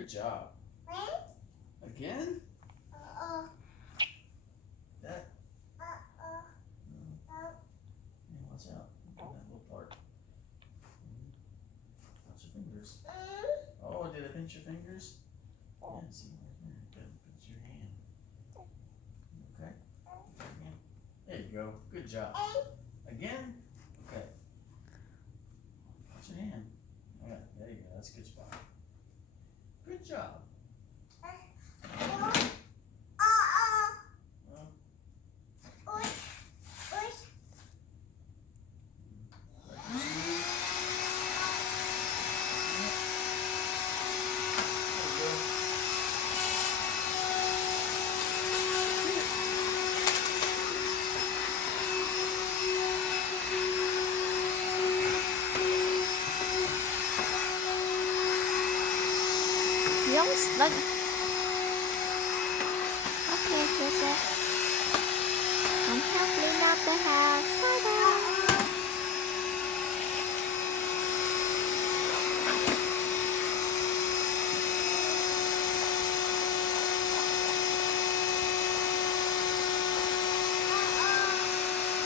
Good job. Again? That. Yeah, watch out. That little part. Watch your fingers. Oh, did I pinch your fingers? Yeah, see right here. Pinch your hand. Okay. Pinch your hand. There you go. Good job. Again? Okay. Watch your hand. Yeah, there you go. That's a good spot. Good job. Giống lên. Okay, Joseph. I'm help clean up the house. Bye-bye.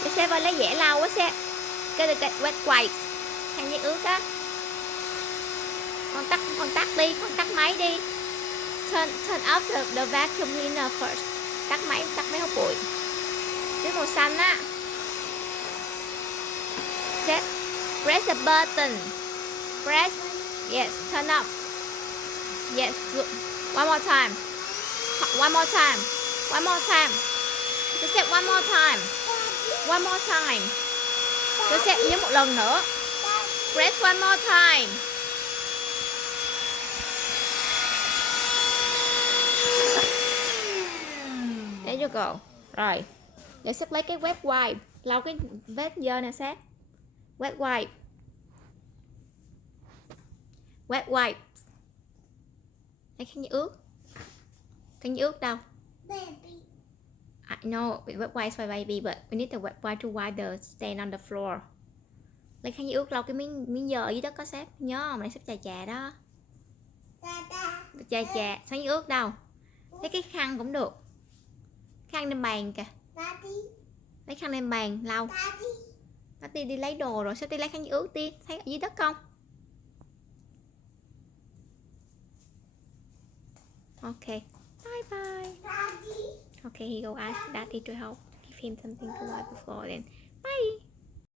Joseph ơi, lấy dẻ lau quá Joseph. Cái wet wipes. Khăn giấy ướt á. Con tắt đi, con tắt máy đi. Turn off the vacuum cleaner first. Tắt máy hút bụi. Cái màu xanh á. Press the button. Press. Yes, turn off. Yes, good. One more time. One more time. One more time. Joseph, one more time. One more time. Joseph, nhớ một lần nữa. Press one more time. There you go. Rồi. Để sắp lấy cái wet wipe lau cái vết dơ nè sát. Wet wipe. Wet wipe. Lấy khăn giấy ướt. Khăn giấy ướt đâu? Baby. I know wet wipe for baby, but we need the wet wipe to wipe the stain on the floor. Lấy khăn giấy ướt lau cái miếng dơ ở dưới đất có sát. Nhớ không? Này sắp chà đó. Chà, khăn giấy ướt đâu? Lấy cái khăn cũng được. Khăn lên bàn kìa. Lấy khăn lên bàn lau. Daddy đi lấy đồ rồi, sao đi lấy khăn giấy ướt đi? Thấy ở dưới đất không? Okay. Bye bye. Okay, he go ask Daddy to help give him something to wipe the floor then. Bye.